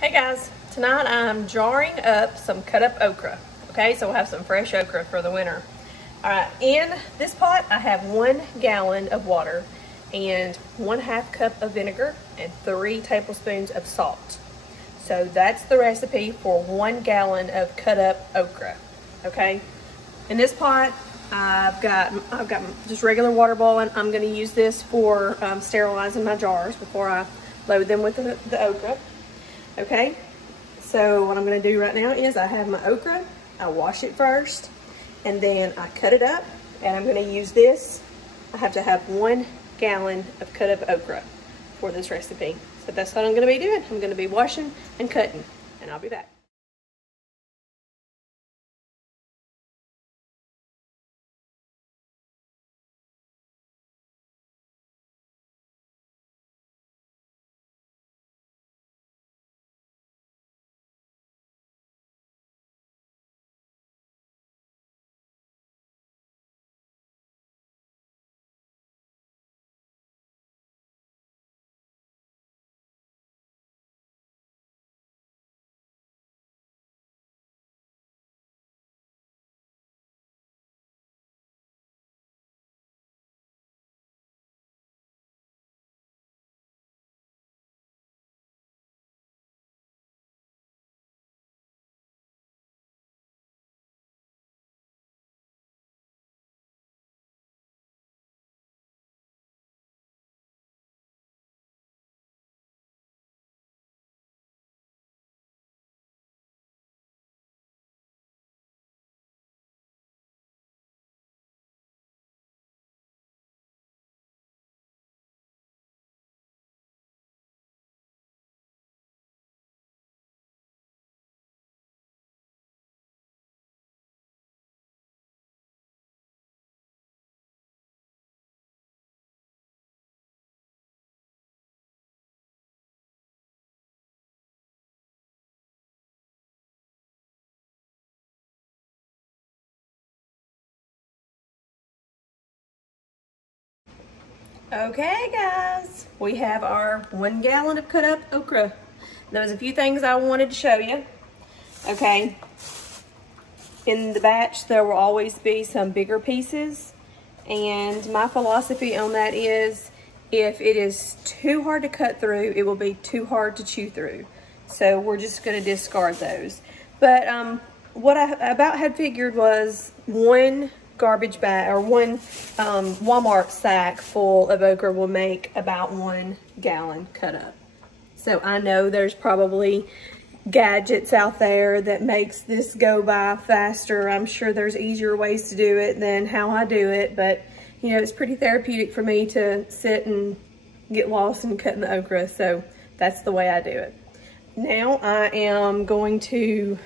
Hey guys, tonight I'm jarring up some cut up okra. Okay, so we'll have some fresh okra for the winter. All right, in this pot I have 1 gallon of water and 1/2 cup of vinegar and 3 tablespoons of salt. So that's the recipe for 1 gallon of cut up okra. Okay, in this pot I've got just regular water boiling. I'm going to use this for sterilizing my jars before I load them with the okra. Okay, so what I'm going to do right now is I have my okra. I wash it first and then I cut it up, and I'm going to use this. I have to have 1 gallon of cut up okra for this recipe. So that's what I'm going to be doing. I'm going to be washing and cutting, and I'll be back. Okay guys, we have our 1 gallon of cut up okra. There's a few things I wanted to show you. Okay, in the batch there will always be some bigger pieces, and my philosophy on that is if it is too hard to cut through, it will be too hard to chew through. So we're just going to discard those. But what I about had figured was 1 garbage bag or 1 Walmart sack full of okra will make about 1 gallon cut up. So I know there's probably gadgets out there that makes this go by faster. I'm sure there's easier ways to do it than how I do it, but you know, it's pretty therapeutic for me to sit and get lost in cutting the okra, so that's the way I do it. Now I am going to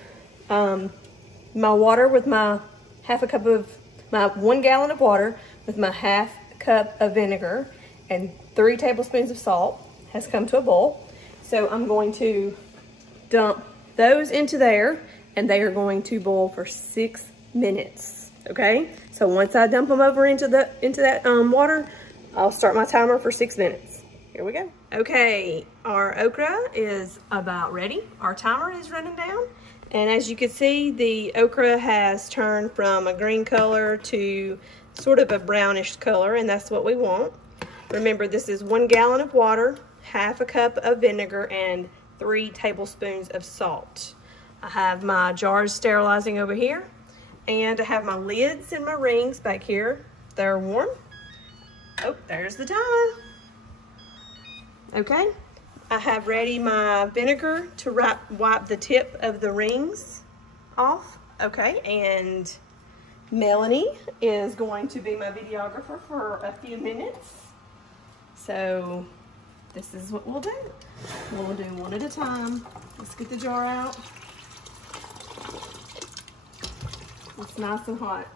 my water with my 1/2 cup of my 1 gallon of water with my 1/2 cup of vinegar and 3 tablespoons of salt has come to a boil. So I'm going to dump those into there, and they are going to boil for 6 minutes. Okay, so once I dump them over into that water, I'll start my timer for 6 minutes. Here we go. Okay, our okra is about ready. Our timer is running down. And as you can see, the okra has turned from a green color to sort of a brownish color, and that's what we want. Remember, this is 1 gallon of water, 1/2 cup of vinegar, and 3 tablespoons of salt. I have my jars sterilizing over here, and I have my lids and my rings back here. They're warm. Oh, there's the time. Okay. I have ready my vinegar to wipe the tip of the rings off. Okay, and Melanie is going to be my videographer for a few minutes. So this is what we'll do. We'll do one at a time. Let's get the jar out. It's nice and hot.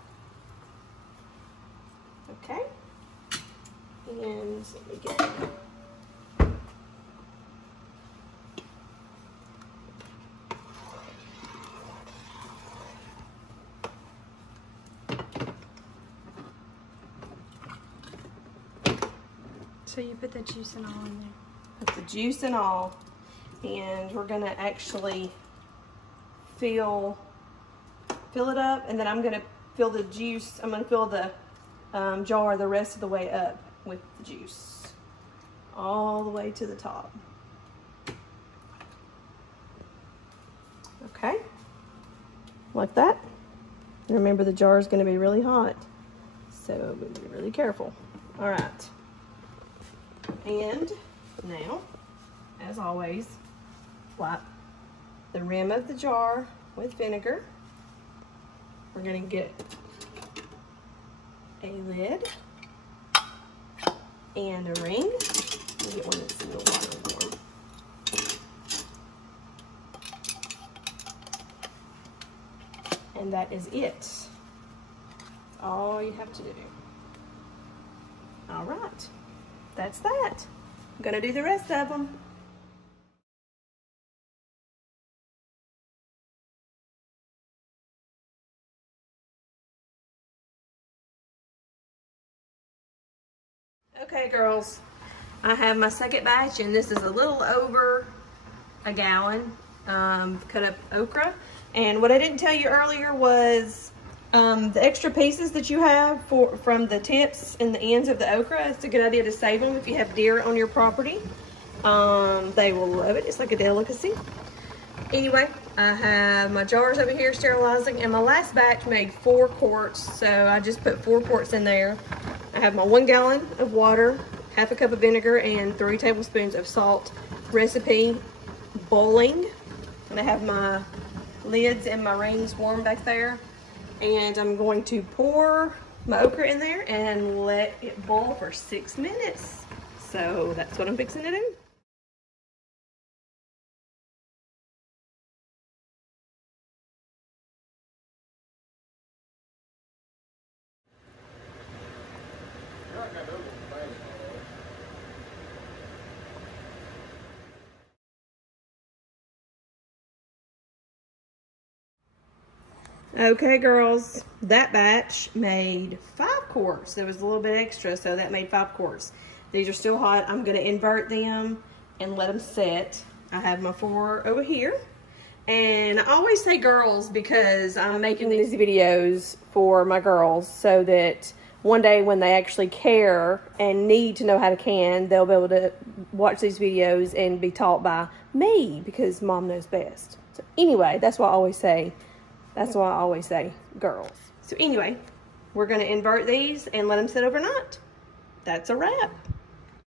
Okay, and let me get it. So you put the juice and all in there? Put the juice and all. And we're gonna actually fill it up, and then I'm gonna fill the juice. I'm gonna fill the jar the rest of the way up with the juice, all the way to the top. Okay, like that. And remember, the jar is gonna be really hot, so be really careful. All right, and now, as always, wipe the rim of the jar with vinegar. We're gonna get a lid and a ring. We'll get one that's a little water warm. And that is it. That's all you have to do. All right, that's that. I'm gonna do the rest of them. Okay, girls, I have my second batch, and this is a little over a gallon cut up okra. And what I didn't tell you earlier was the extra pieces that you have from the tips and the ends of the okra. It's a good idea to save them if you have deer on your property. They will love it. It's like a delicacy. Anyway, I have my jars over here sterilizing, and my last batch made 4 quarts, so I just put 4 quarts in there. I have my 1 gallon of water, half a cup of vinegar, and 3 tablespoons of salt. Recipe boiling. And I have my lids and my rings warm back there. And I'm going to pour my okra in there and let it boil for 6 minutes. So that's what I'm fixing to do. Okay, girls, that batch made 5 quarts. There was a little bit extra, so that made 5 quarts. These are still hot. I'm gonna invert them and let them set. I have my 4 over here. And I always say girls because I'm making these videos for my girls so that one day when they actually care and need to know how to can, they'll be able to watch these videos and be taught by me because mom knows best. So anyway, that's why I always say girls. So anyway, we're gonna invert these and let them sit overnight. That's a wrap.